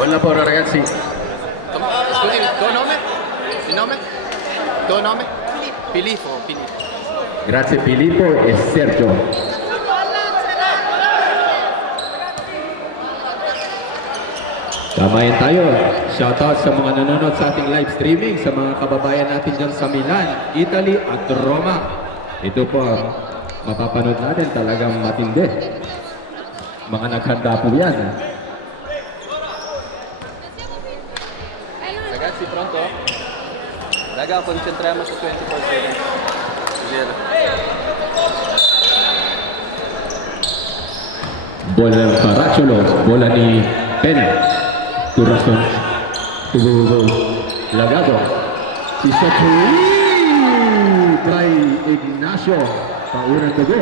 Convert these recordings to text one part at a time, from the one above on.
Buon lavoro ragazzi. Scusi, tuo nome? Il nome? Tuo nome? Filippo. Grazie Filippo e Sergio. Tamayan tayo. Shoutout sa mga nanonood sa ating live streaming, sa mga kababayan natin dyan sa Milan, Italy at Roma. Ito po, mapapanood natin talagang matindi. Mga naghanda po yan. Ragazzi, pronto? Raga, concentriamo su 24/7. Vero. Bola ng Caracciolo, bola ni Pena. Turason, tubugo, Lagado. Si Sotui kay Ignacio, paunang dugo.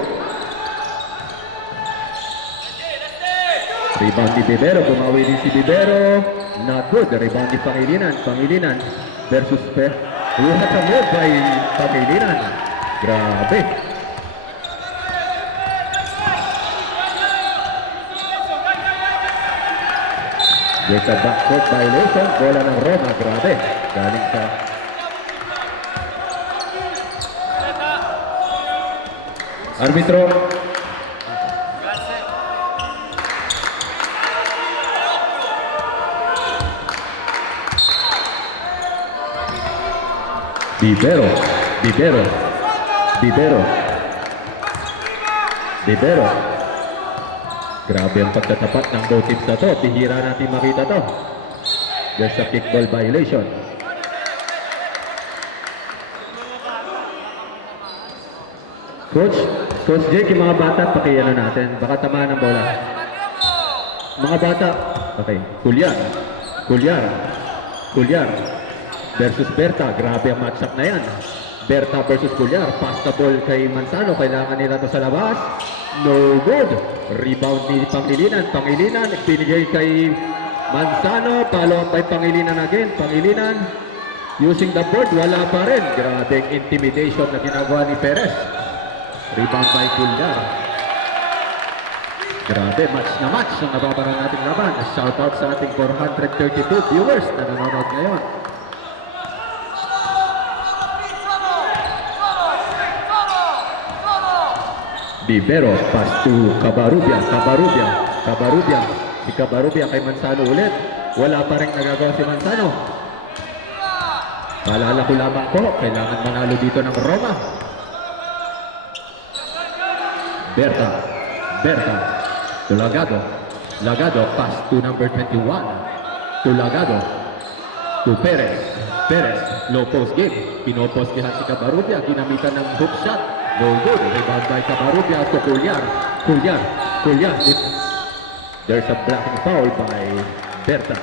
Rebound ni Bibero, bumawi din si Bibero. Not good, rebound ni Pangilinan versus Pe. What a move by Pangilinan. Grabe. There's a backcourt violation, bola ng Roma, grabe. Galing sa arbitro. Bibero. Grabe ang pagtatapat ng both teams na to. Bihira natin makita to. There's a kickball violation. Coach Jake, yung mga bata, pakiano natin. Baka tamaan ng bola. Mga bata. Okay. Culyar. Versus Berta. Grabe ang matchup na yan. Berta versus Culyar. Pass the ball kay Manzano. Kailangan nila to sa labas. No good. Rebound ni Pangilinan. Pinigay kay Manzano. Follow up by Pangilinan again. Pangilinan using the board. Wala pa rin. Grabe ang intimidation na ginagawa ni Perez. Rebound by Culyar. Grabe, match na match ang nababarang nating laban. Shoutout sa ating 432 viewers na nanonood ngayon. Bibero, pass to Cabarrubia. Si Cabarrubia kay Manzano ulit. Wala pa rin nagagawa si Manzano. Paalala ko lamang po, kailangan manalo dito ng Roma. Berta. To Lagado, pass to number 21. To Lagado. To Perez, low post game. Pinopost niya si Cabarrubia, ginamitan ng hook shot. No good. Rebound by Cabarrubia to Culyar. There's a blocking foul by Berta.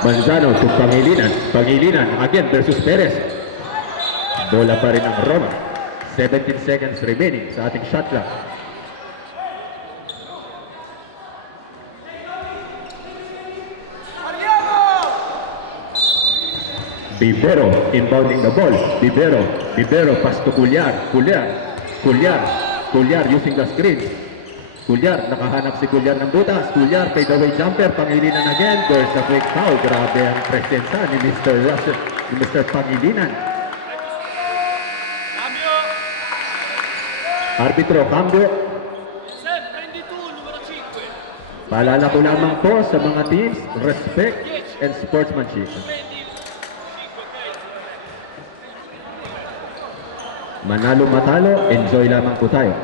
Manzano to Pangilinan again versus Perez. Bola pa rin ang Roma. 17 seconds remaining sa ating shot clock. Bibero inbounding the ball. Bibero pass to Culyar using the screen. Culyar, nakahanap si Culyar ng butas. Culyar, fadeaway jumper, Pangilinan again. There's a quick foul. Grabe ang presensya ni Mr. Pangilinan. Arbitro, cambio. Prendi tu, numero 5. Paalala ko lamang po sa mga teams, respect and sportsmanship. Manalo matalo, enjoy lamang po tayo.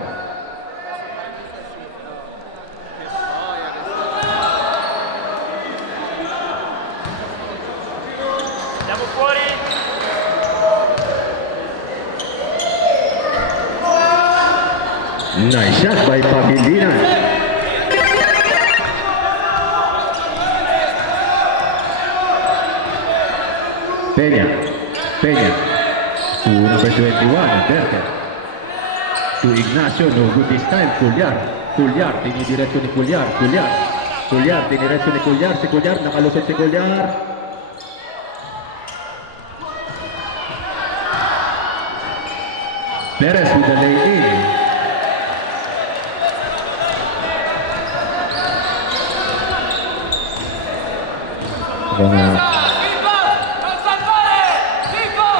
Andiamo fuori. Nice shot by Pangilinan. Peña. To number 21, Berta. To Ignacio, no good this time. Culyar, tinidiretso ni Culyar. Culyar, diniretso ni Culyar. Si Culyar, nakalusot si Culyar. Perez with the lay-in.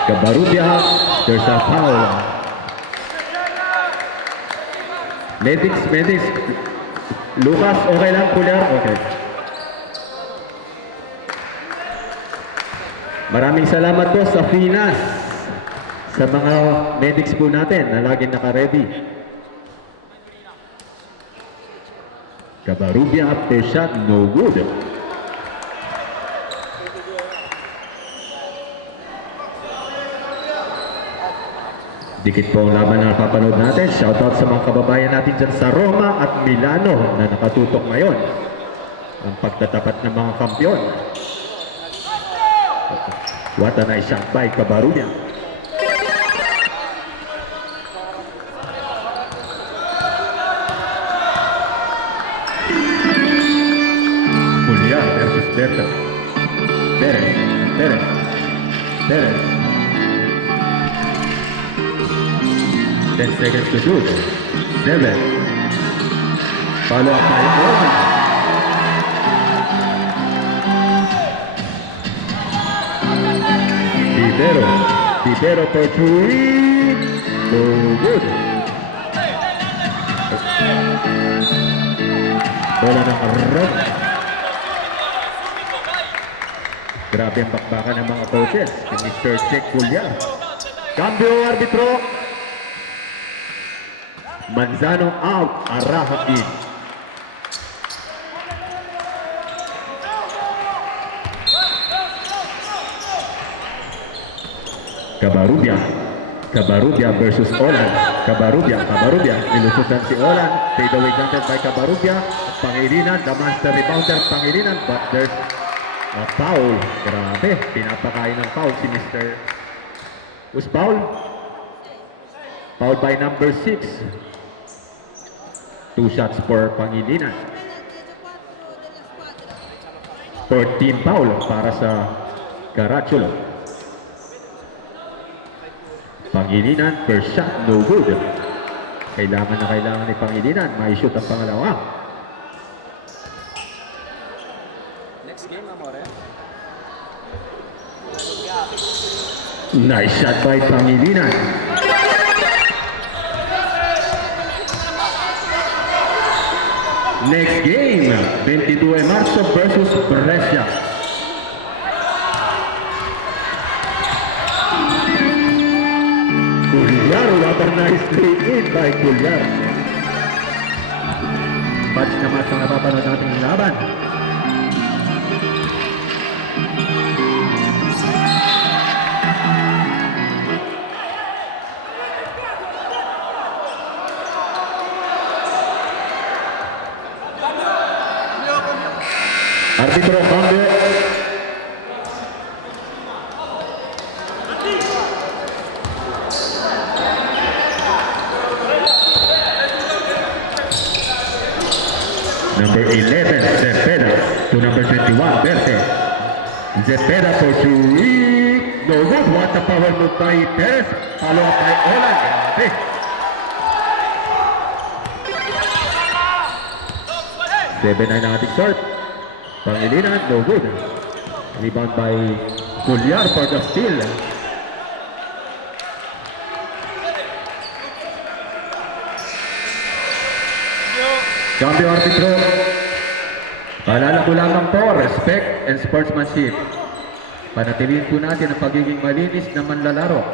Cabarrubia, there's a foul. Medics. Lucas, okay lang, Culyar? Okay. Maraming salamat po sa Finas, sa mga medics po natin na laging naka-ready. Cabarrubia, first shot, no good. Dikit po ang laban na napapanood natin. Shoutout sa mga kababayan natin dyan sa Roma at Milano na nakatutok ngayon. Ang pagtatapat ng mga kampiyon. What a nice shot by Cabarrubia. Culyar versus Berta. Perez. 10 seconds to shoot. 7. Follow up by Owen. Tibero for 3. No good. Bola ng Ron. Grabe ang bakbakan ng mga coaches. Mr. Check Culyar. Cambio arbitro. Manzano out, Araha in. Cabarrubia versus Olan. Cabarrubia. Nilusutan si Olan. Fade away contest by Cabarrubia. Pangilinan, the master rebounder, Pangilinan. But there's a foul. Grabe, pinapakain ng foul si Mr. Who's foul? Foul by number 6. 2 shots for Pangilinan. 14 foul para sa Caracciolo. Pangilinan, first shot, no good. Kailangan ni Pangilinan. May-shoot ang pangalawa. Next game, amore. Nice shot by Pangilinan. Next game, 22 Marzo versus Brescia. Culyar, what a nice play-in by Culyar. Match na match ang napapanood natin ng laban. Arbitro cambio. Number 11, Zepeda, to number 21, Berte. Zepeda for 3. No good. What a power move by Perez. Follow up by Olan. Grabe. Seven ay nating short. Pangilinan, no good. Rebound by Culyar for the steal. Cambio arbitro. Paalala ko lamang po, respect and sportsmanship. Panatiliin po natin ang pagiging malinis na manlalaro.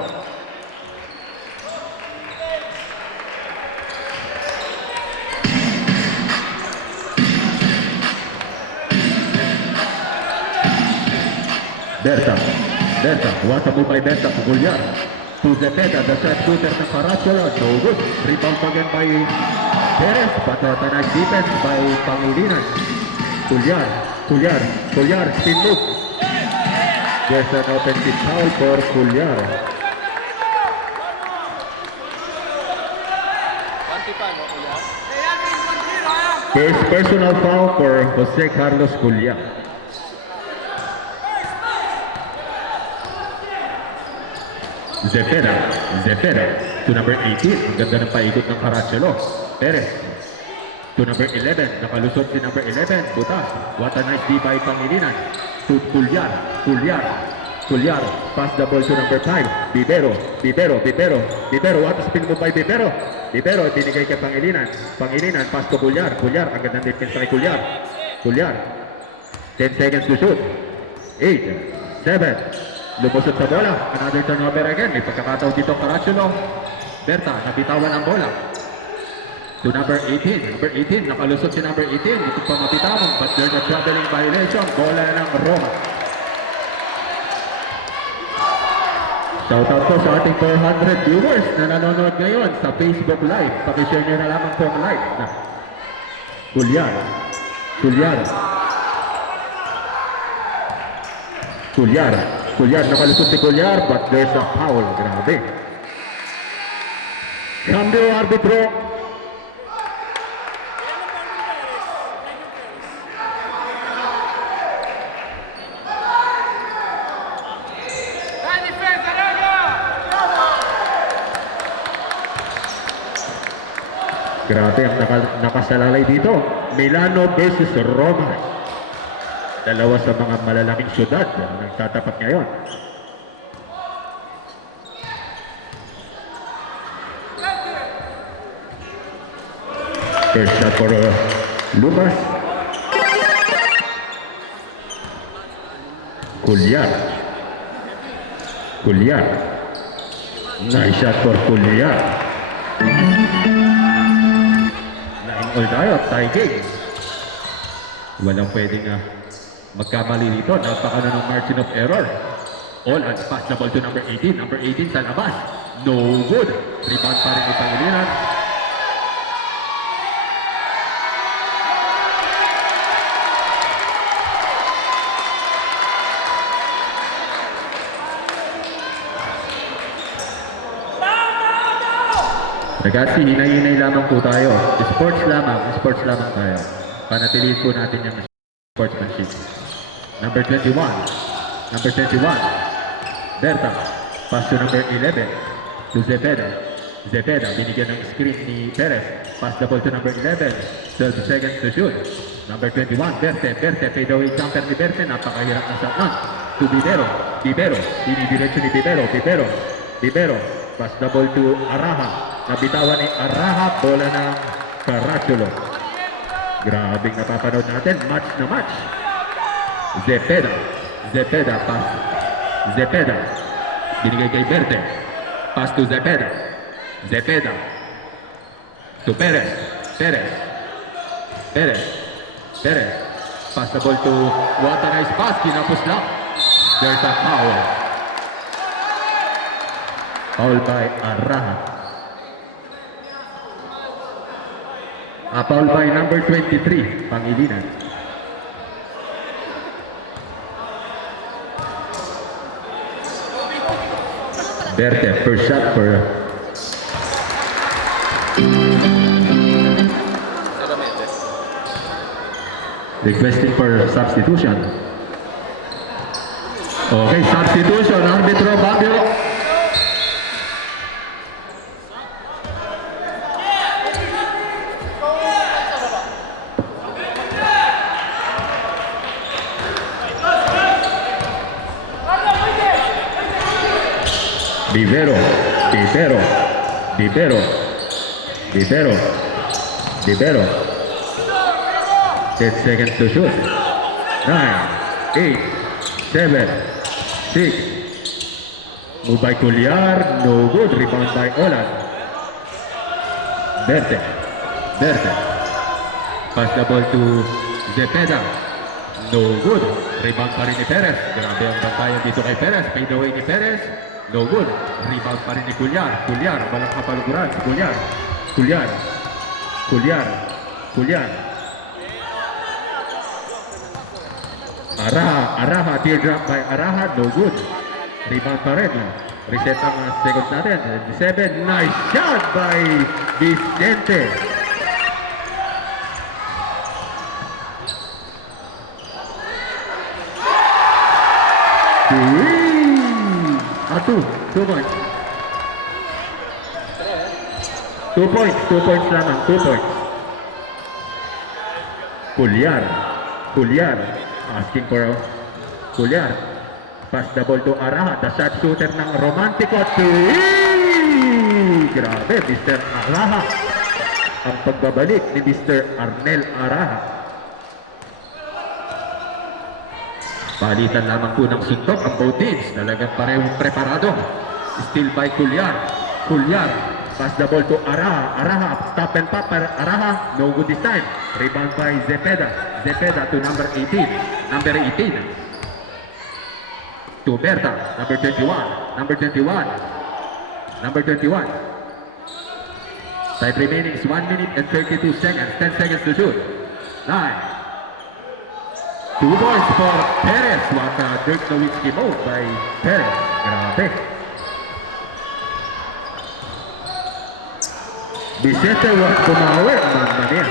Berta, what a move by Berta to Culyar. To Zepeda, the shot shooter ng Caracciolo, no good. Rebound again by Perez, but a nice defense by Pangilinan. Culyar, spin move. There's an offensive foul for Culyar. 25 mo, Culyar. First personal foul for Jose Carlos Culia. Zepeda to number 18. Ang ganda ng paikot ng Caracciolo. Perez to number 11. Nakalusot si number 11. Butas. What a nice D by Pangilinan. To Culyar. Pass the ball to number 5. Bibero. What a spin move by Bibero. Binigay kay Pangilinan. Pass to Culyar. Ang ganda ng defense kay Culyar. 10 seconds to shoot. 8, 7. Lumusot sa bola. Another turnover again. May pagkakataon dito ang Caracciolo. Berta, nabitawan ang bola. To number 18. Number 18, nakalusot si number 18. Dito pa mabitawan. But there's a traveling violation. Bola ng Roma. Shoutout po sa ating 400 viewers na nanonood ngayon sa Facebook Live. Pakishare nyo na lamang po ang live. Culyar, nakalusot si Culyar, but there's a foul. Grabe. Cambio arbitro. Grabe ang nakasalalay dito. Milano versus Roma. Dalawa sa mga malalaking syudad na nagtatapat ngayon. First shot for Lucas. Culyar. Nice shot for Culyar. 9-all tayo, tie game. Walang pwedeng magkamali dito. Napakano ng margin of error. All and pass the ball to number 18. Number 18 sa labas. No good. Rebound pa rin ni Pangilinan. Nagasi, hinay-hinay lamang po tayo. Sports lamang tayo. Panatilihin po natin yung sportsmanship. Number 21. Berta. Pass to number 11. To Zepeda. Binigyan ng screen ni Perez. Pass the ball to number 11. 12 seconds to shoot. Number 21. Berte. Fade away jumper ni Berte. Napakahirap na shot. To Bibero. Dinidiretso ni Bibero. Pass the ball to Araha. Nabitawan ni Araha. Bola ng Caracciolo. Grabing napapanood natin. Match na match. Zepeda pass. Binigay kay Berte. Pass to Zepeda. To Perez. Pass the ball to what a nice pass. Kinapos lang. There's a foul. Foul by Araha. Foul by number 23, Pangilinan. Berte, first shot for requesting for substitution. Okay, substitution, arbitro Fabio. Bibero. 10 seconds to shoot. 9, 8, 7, 6. Move by Culyar. No good. Rebound by Olan. Berte. Pass the ball to Zepeda. No good. Rebound pa rin ni Perez. Grabe ang bantayan dito kay Perez. Fade away ni Perez. No good. Rebound pa rin ni Culyar. Walang kapaluguran. Culyar. Araha. Teardrop by Araha. No good. Rebound pa rin. Reset ang seconds natin. 7. Nice shot by Vicente. Three! 2 points. 2 points, 2 points lamang, 2 points. Cuellar, asking for Cuellar. Pass the ball to Araha, the shot shooter ng Romantico. Three! Grabe, Mr. Araha. Ang pagbabalik ni Mr. Arnel Araha. Palitan lamang po ng suntok ang both teams. Talagang parehong preparado. Still by Cuellar. Pass the ball to Araha. Stop and pop. Araha. No good this time. Rebound by Zepeda. Zepeda to number 18. To Berta. Number 21. Time remaining is 1 minute and 32 seconds. 10 seconds to shoot. 9. 2 points for Perez. What a Dirk Nowitzki move by Perez. Grabe. Vicente was pumawi ang mga niya.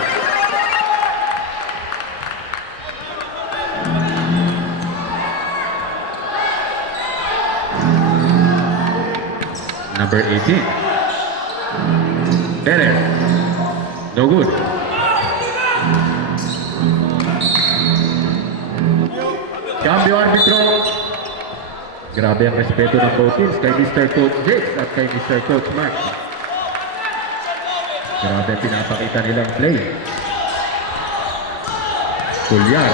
Number 18. Perez. No good. Cambio arbitro. Grabe ang respeto ng both teams kay Mr. Coach Jakes at kay Mr. Coach Mark. Grabe pinapakita nilang play. Cuellar,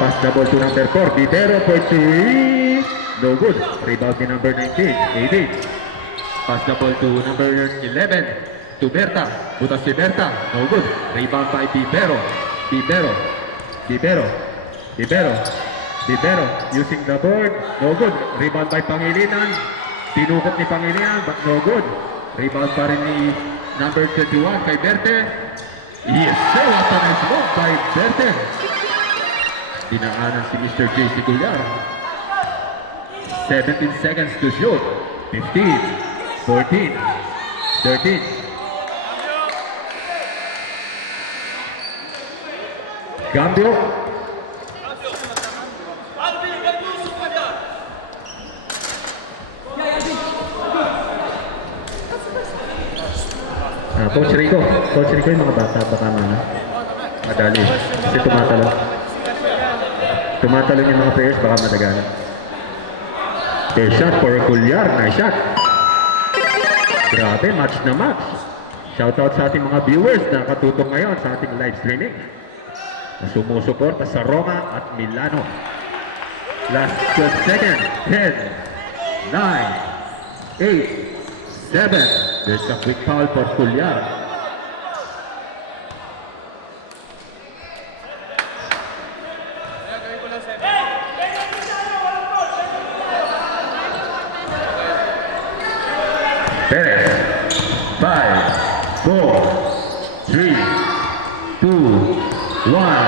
pass the ball to number 4. Bibero for 3. No good. Rebound ni number 19. 18. Pass the ball to number 11. To Berta. Butas si Berta. No good. Rebound by Bibero. Using the board. No good. Rebound by Pangilinan. Tinukot ni Pangilinan but no good. Rebound pa rin ni number 21 kay Berte. Yes, sir. What a nice move by Berte. Dinaanan si Mr. J.C. Cuellar. 17 seconds to shoot. 15, 14, 13. Cambio. Coach Rico yung mga bata baka madali kasi tumatalo yung mga players baka madagalan. First shot for Cuellar, nice shot. Grabe, match na match. Shoutout sa ating mga viewers na katutok ngayon sa ating live streaming na sumusuporta sa Roma at Milano. Last 12 seconds. 10, 9, 8, 7. There's a quick foul for Cuellar. Perez. 5, 4, 3, 2, 1.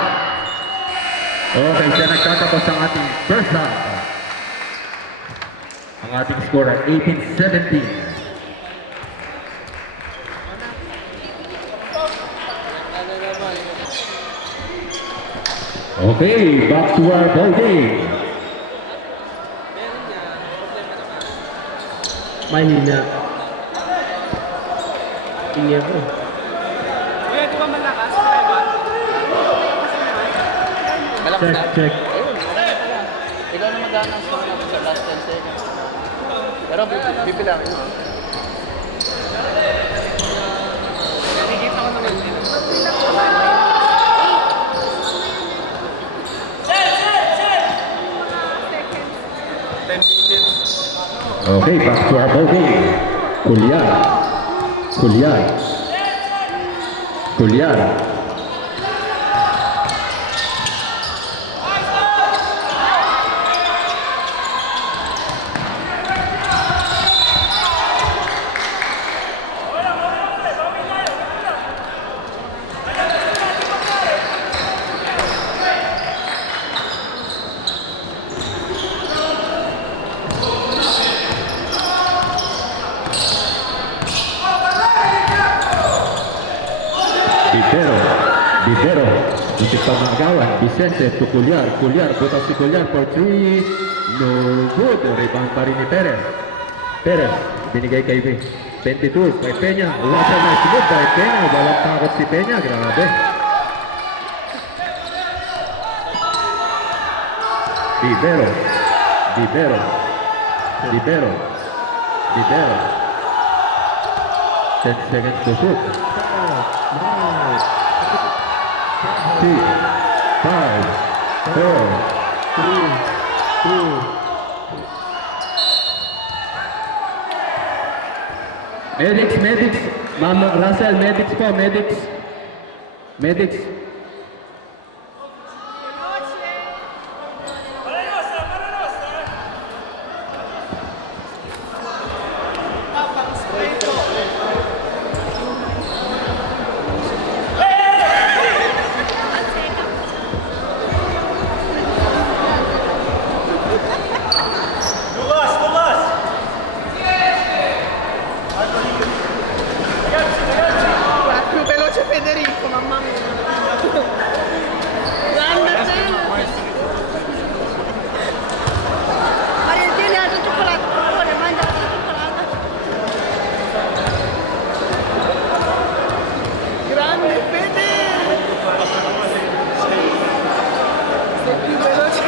Okay, siya nagtatapos ang ating first half. Ang ating score ay 18-17. Okay, back to our ball game. Mahina. Tingin ko. Kuya, di ba malakas? Malakas na? Check. Ayun, ikaw na mag-announce naman natin sa last 10 seconds. Pero bibilangin mo. Nakikita ko naman din. Okay, back to our ball game. Cuellar. Bibero. Dito pa magawan. Vicente to Cuellar. Butas si Cuellar for 3. No good. Rebound pa rin ni Perez. Perez, binigay kay 22 kay Peña. What a nice move by Peña. Walang takot si Peña. Grabe. Libero. 10 seconds to shoot. 6, 5, 4, 3, 2. Medics. Mama Russell, medics po, medics. Più veloce Federico, mamma mia. Grande te. Valentina ha cioccolato, per favore, mangia la cioccolata. Grande Fede. Sei più veloce.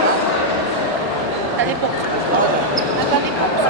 Dai poco. Dai poco.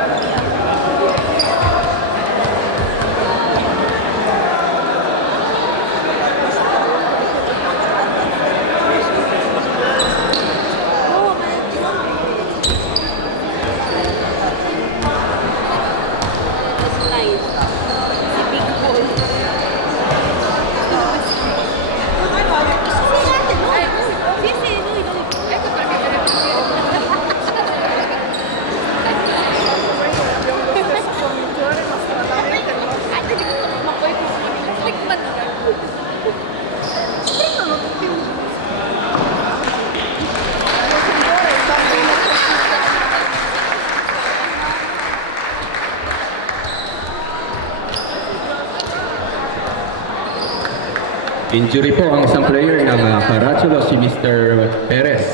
Injury po ang isang player ng Caracciolo, si Mr. Perez,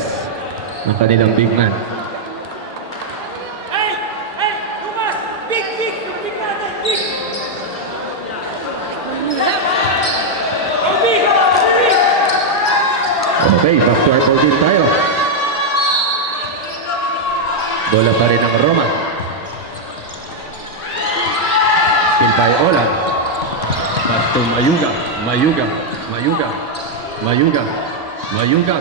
ng kanilang big man. Hey, Lumas! Big natin! Big! Okay, back to our ball din tayo. Bola pa rin ang Roma. Still by Olan. Pass to Mayuga.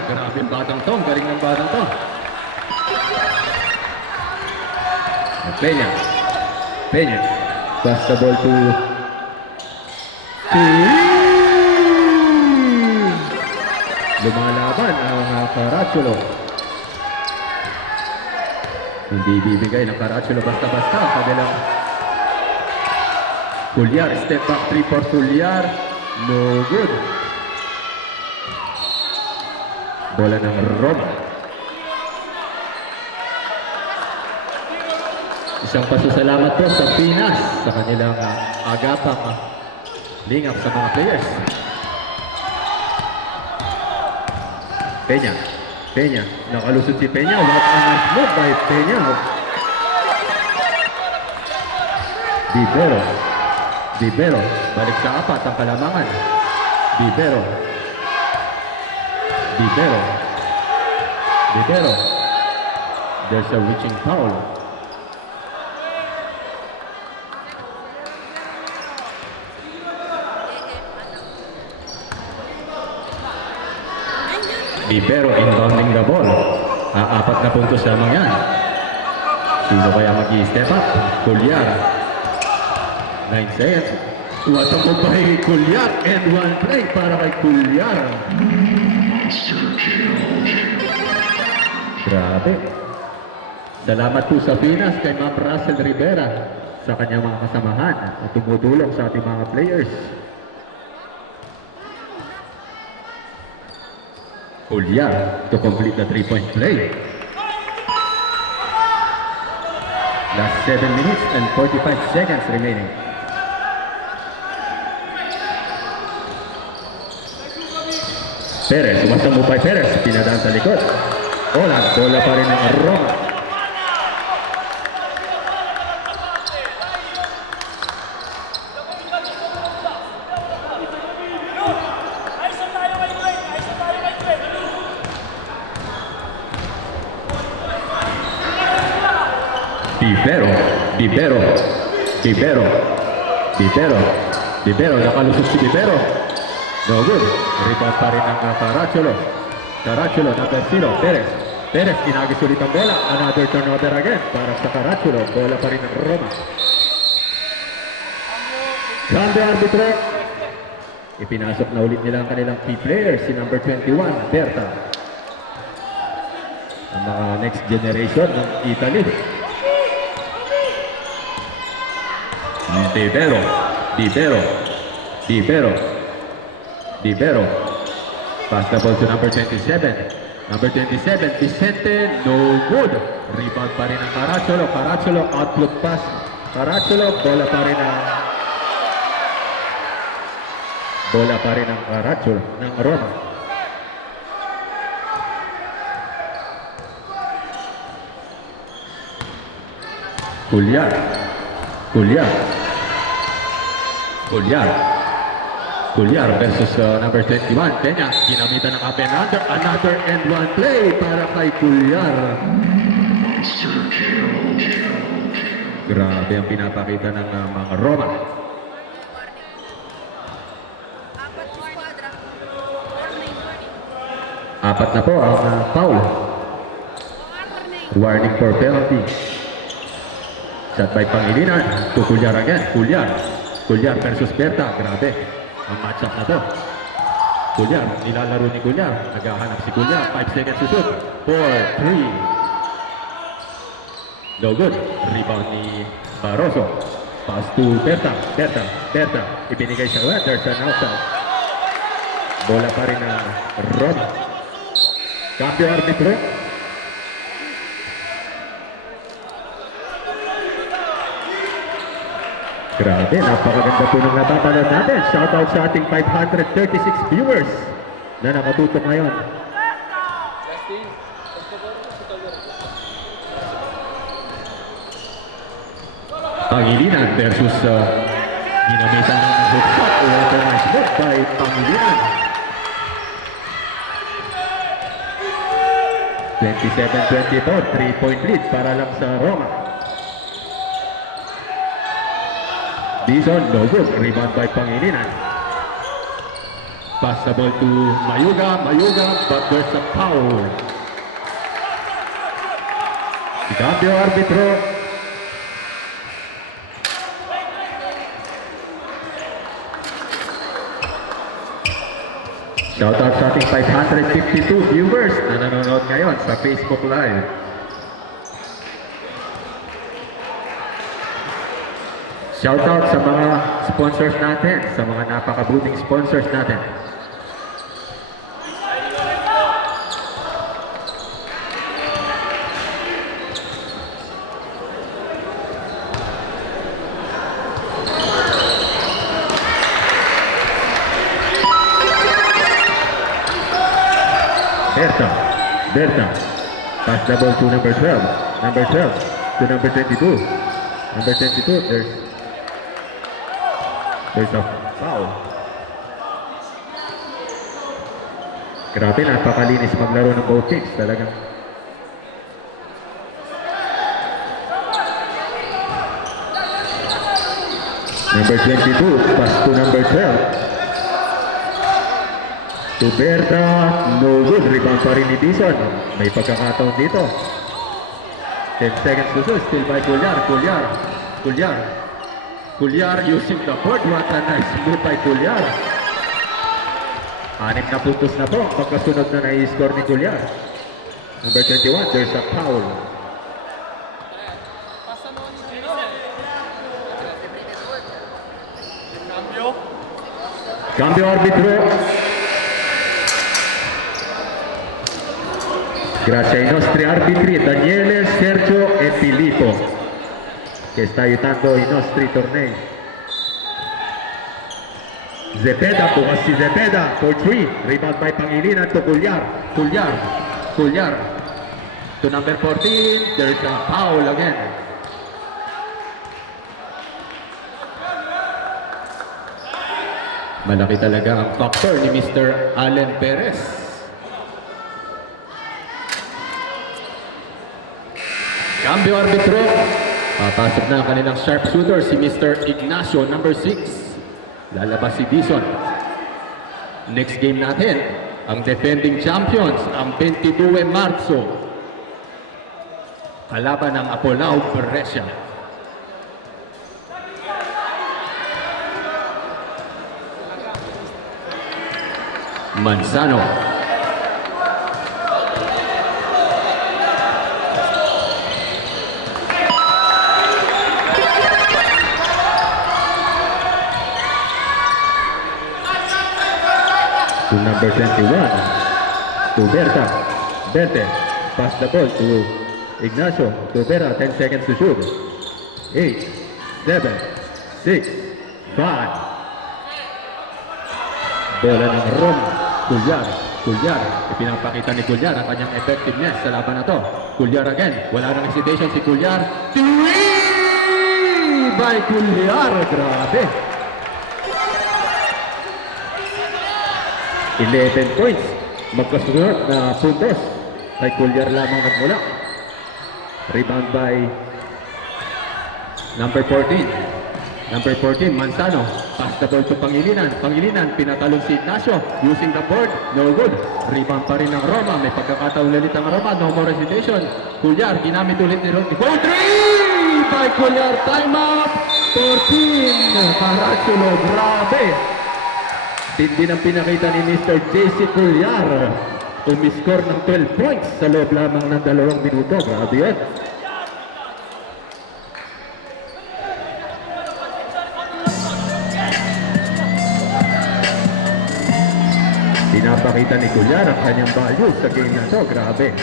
Grabe ang batang to. Galing ng batang to. Peña. Pass the ball to lumalaban ang Caracciolo. Hindi bibigay ng Caracciolo basta-basta. Kanilang Culliar, step back 3 for Culliar. No good. Bola ng Roma. Isang pasasalamat po sa Pinas sa kanilang agapang lingap sa mga players. Peña. Nakalusot si Peña. What a nice move by Peña. Libero. Balik sa apat ang kalamangan. Libero. There's a reaching foul. Libero inbounding the ball. Apat na puntos lamang yan. Sino kaya mag-i-step up? Culliar. 9 seconds. What a move by Culliar and one play para kay Culliar. Grabe. Salamat po sa Pinas kay Ma'am Russell Rivera sa kanyang mga kasamahan at tumutulong sa ating mga players. Culliar to complete the 3-point play. Last 7 minutes and 45 seconds remaining. Perez, umasa mo pa Perez, pinadaan sa likod. Bola pa rin ng Roma. Bibero, nakalusot si Bibero. No good. Rebound pa rin ng Caracciolo. Caracciolo, number 0, Perez. Perez, inagis ulit ang bola. Another turnover again para sa Caracciolo. Bola pa rin ng Roma. Cambio arbitro. Ipinasok na ulit nila ang kanilang key player, si number 21, Berta. Ang mga next generation ng Italy. Bibero. Pass the ball to number 27. Number 27, Vicente, no good. Rebound pa rin ang Caracciolo. Caracciolo, outlook pass. Caracciolo, bola pa rin ang Caracciolo ng Roma. Cuellar versus number 21, Peña. Ginamitan ng up and under. Another and one play para kay Cuellar. Grabe ang pinapakita ng mga Roma. Apat sa squadra. Warning. Apat na po ang foul. Warning. Warning for penalty. Shot by Pangilinan. To Cuellar again. Cuellar versus Berta. Grabe. Ang matchup na to. Cuellar. Nilalaro ni Cuellar. Naghahanap si Cuellar. 5 seconds to shoot. 4, 3. No good. Rebound ni Barroso. Pass to Berta. Ibinigay sa Anderson outside. Bola pa rin na Roma. Cambio arbitro. Grabe, napakaganda po ng napapanood natin. Shoutout sa ating 536 viewers na nakatutok ngayon. Pangilinan versus ginamitan ng hook shot. Authorized move by Pangilinan. 27-24, 3-point lead para lang sa Roma. Dizon, no good. Rebound by Pangilinan. Pass the ball to Mayuga, but there's a foul. Cambio arbitro. Shoutout sa ating 552 viewers na nanonood ngayon sa Facebook Live. Shoutout sa mga sponsors natin, sa mga napakabuting sponsors natin. Berta. Pass the ball to number 12. To number 22. Number 22, there's a foul. Grabe, napakalinis maglaro ng both kicks talaga. Number 22, pass to number 12. To Berta, no good. Rebound pa rin ni Dizon. May pagkakataon dito. 10 seconds to shoot. Still by Cuellar using the board. What a nice move by Cuellar. 6 na puntos na po. Pagkasunod na nai-score ni Cuellar. Number 21, there's a foul. Cambio arbitro. Grazie ai nostri arbitri Daniele, Sergio e Filippo che sta aiutando i nostri tornei. Zepeda, Tomasi Zepeda for 3. Rebound by Pangilinan to Cuellar. To number 14, there's a foul again. Malaki talaga ang factor ni Mr. Allen Perez. Cambio arbitro. Papasok na ang kanilang sharpshooter, si Mr. Ignacio, number 6. Lalabas si Dison. Next game natin, ang defending champions, ang 22 Marso. Kalaban ng Apolao Brescia. Manzano. To number 21, to Berta. Berte, pass the ball to Ignacio. To Berta, 10 seconds to shoot. 8, 7, 6, 5. Bola ng Roma. Cuellar. Ipinapakita ni Cuellar ang kanyang effectiveness sa laban na to. Cuellar again. Wala nang hesitation si Cuellar. 3 by Cuellar. Grabe. 11 points. Magkasunod na puntos. Kay Cuellar lamang nagmula. Rebound by number 14. Number 14, Manzano. Pass the ball to Pangilinan. Pangilinan, pinatalon si Ignacio. Using the board, no good. Rebound pa rin ng Roma. May pagkakataon ulit ang Roma. No more hesitation. Cuellar, ginamit ulit ni Ron. 3 by Cuellar. Time out. 14. Parachulo. Grabe. Tindi ng pinakita ni Mr. JC Cuellar. Umiscore ng 12 points sa loob lamang ng 2 minuto. Grabe yan. Pinapakita ni Cuellar ang kanyang value sa game na to. Grabe.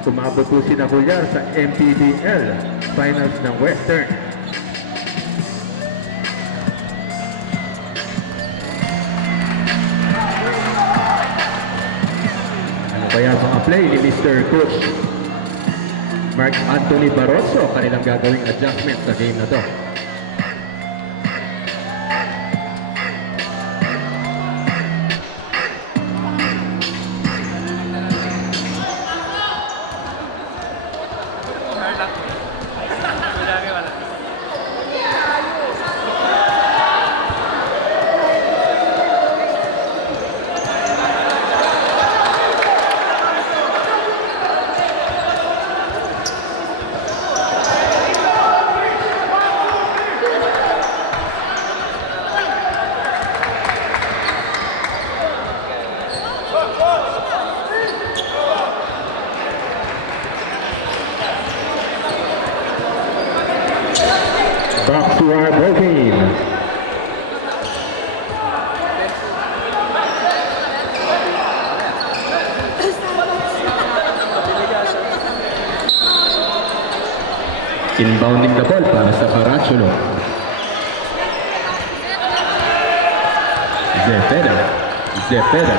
Kumabot po si Cuellar sa MPBL Finals ng Western. Ano kaya mga play ni Mr. Coach Mark Anthony Barroso? Kanilang gagawing adjustment sa game na to. Back to our ball game. Inbounding the ball para sa Parachulo. Zepeda.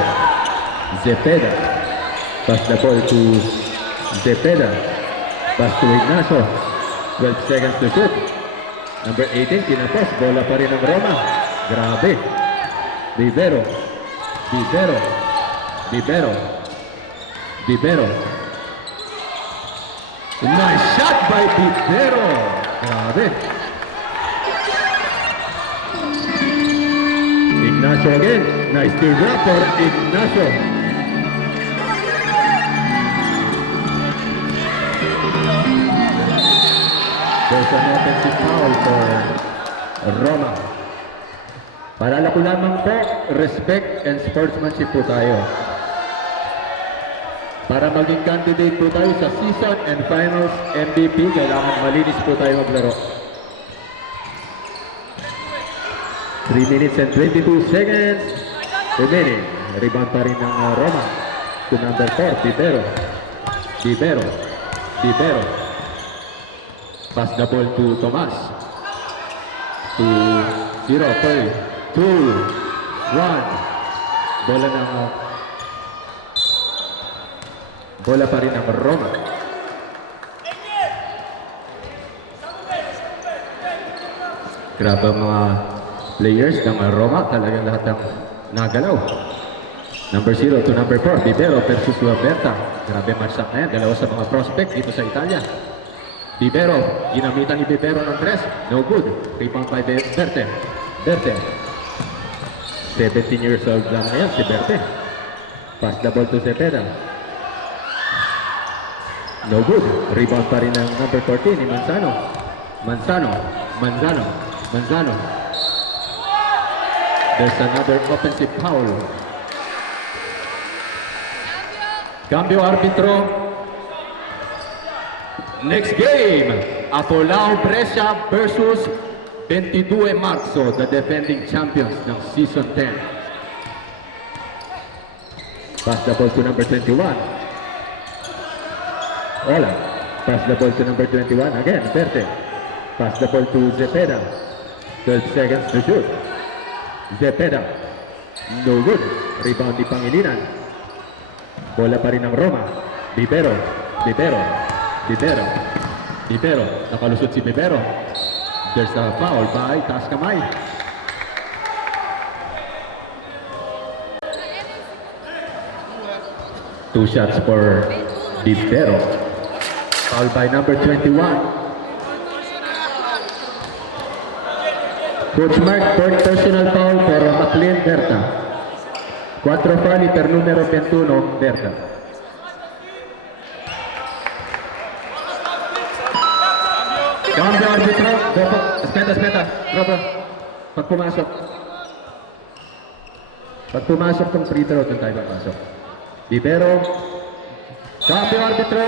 Pass the ball to Zepeda. Pass to Ignacio. 12 seconds to shoot. Number 18, tinapos. Bola pa rin ng Roma. Grabe. Vivero. Nice shot by Vivero. Grabe. Ignacio again. Nice to drop for Ignacio. There's an offensive foul for Roma. Paalala ko lamang po, respect and sportsmanship po tayo. Para maging candidate po tayo sa season and finals MVP, kailangan malinis po tayo maglaro. 3 minutes and 22 seconds remaining. Rebound pa rin ng Roma. To number 4, Vivero. Pass the ball to Tomas. 2-0, 2-1. Bola pa rin ng Roma. Grabe ang mga players ng Roma. Talagang lahat ng nagalaw. Number 0 to number 4, Vivero versus Berta. Grabe match up na yan. Dalawa sa mga prospect dito sa Italia. Bibero, ginamitan ni Bibero ng 3. No good. Rebound by Berte. Berte. 17 years old lang na yan si Berte. Pass the ball to Cepeda. No good. Rebound pa rin ng number 14 ni Manzano. Manzano. There's another offensive foul. Cambio arbitro. Next game, Apolao Brescia versus 22 Marzo, the defending champions ng Season 10. Pass the ball to number 21. Ola. Pass the ball to number 21 again, Berte. Pass the ball to Cepeda. 12 seconds to shoot. Cepeda. No good. Rebound di Pangilinan. Bola pa rin ng Roma. Bibero. Nakalusot si Bibero. There's a foul by taas kamay. Two shots for Bibero. Foul by number 21. Coach Mark, fourth personal foul for McLean Berta. 4 falli per numero 21 Berta. Cambio arbitro, espeta, bro. Pag pumasok tong free throw, doon tayo papasok. Bibero, cambio arbitro.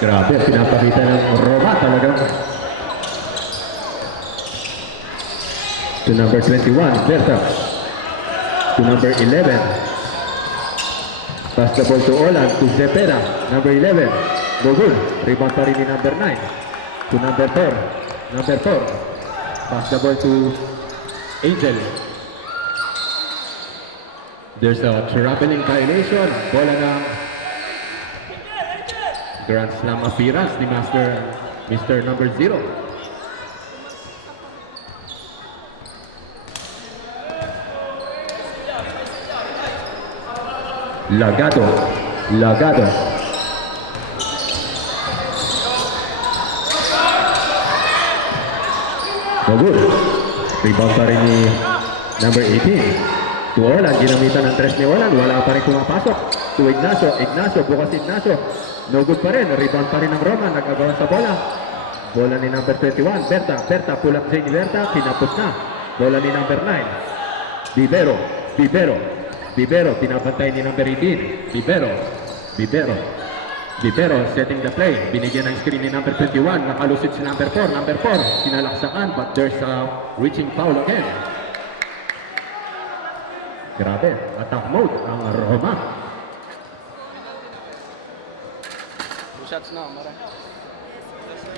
Grabe, pinapakita ng Roma talaga. To number 21, Berta. To number 11. Pass the ball to Olan, to Cepeda, number 11. Bogul, rebound pa rin ni number 9. To number 4. Pass the ball to Angel. There's a traveling violation. Bola ng Grand Slam appearance ni Mr. number 0. Lagado. Bogul. Rebound pa rin ni number 18. To Orlan, ginamitan ng 3 ni Orlan. Wala pa rin pumapasok. To Ignacio, bukas Ignacio. No good pa rin. Rebound pa rin ng Roman. Nagagawa sa bola. Bola ni number 21. Berta, pull up ni Berta. Pinapos na. Bola ni number 9. Bibero, pinapantay ni number 18. Bibero, setting the play. Binigyan ng screen ni number 21. Nakalusit si number 4. Sinalaksakan, but there's a reaching foul again. Grabe, attack mode ang Roma. 2 shots na, Mara.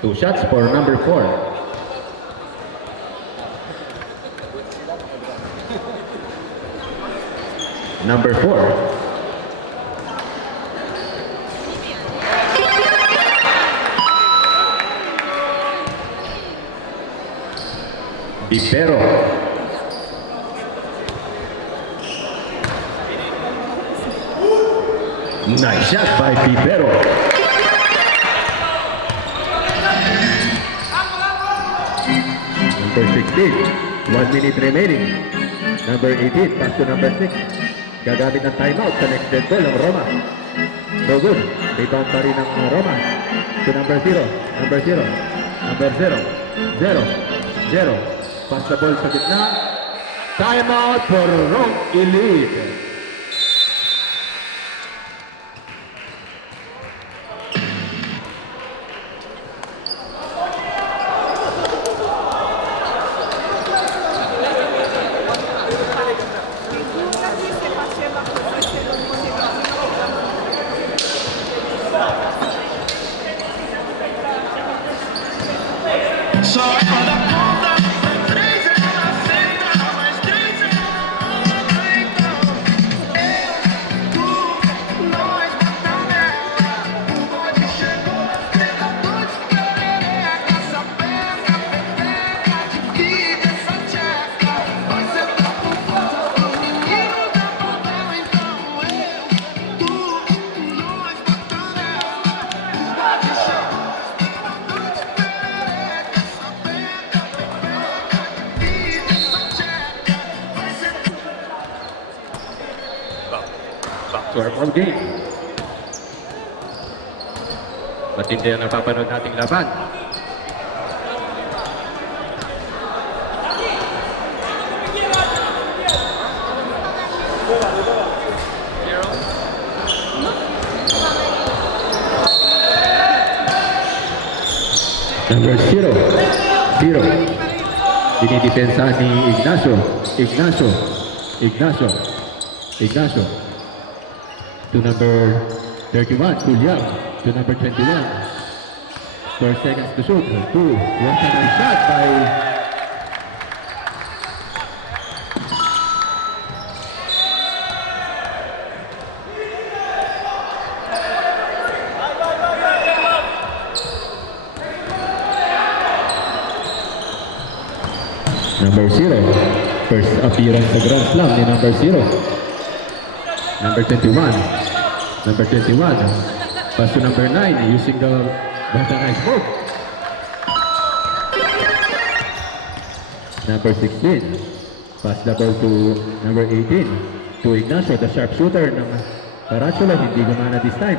2 shots for number 4. Number 4. Bibero. Nice shot by Bibero. Number 16. 1 minute remaining. Number 18. Pass to number 6. Gagamit ng timeout sa next dead ball ng Roma. No good. Rebound pa rin ng Roma. To number 0. Pass the ball sa gitna. Timeout for Rome Elite. Swerve of game. Matindi ang napapanood nating laban. Number 0. Dinidepensa ni Ignacio. Ignacio. To number 31, Julian. To number 21. 4 seconds to shoot. 2. What a nice shot by number 0. First appearance sa Grand Slam ni number 0. Number 21. Pass to number 9 using the bata nice move. Number 16. Pass the ball to number 18. To Ignacio, the sharpshooter ng Caracciolo. Hindi gumana this time.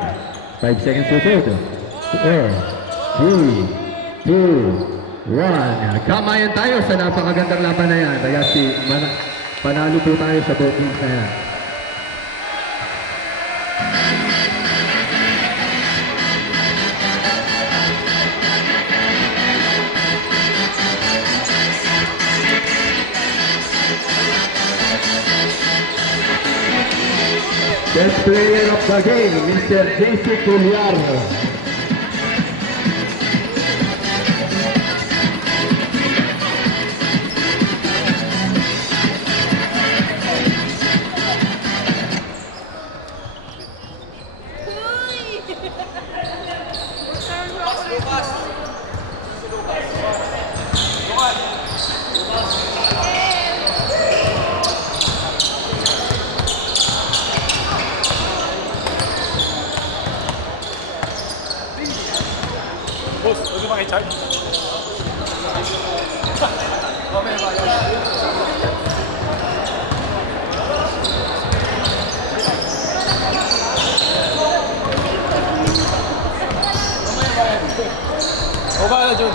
5 seconds to shoot. 4, 3, 2, 1. Kamayan tayo sa napakagandang laban na yan. Kaya panalo po tayo sa both teams na yan. Best player of the game, Mr. JC Culiar. Boss, huwag mo makicharge. O ba, Jun?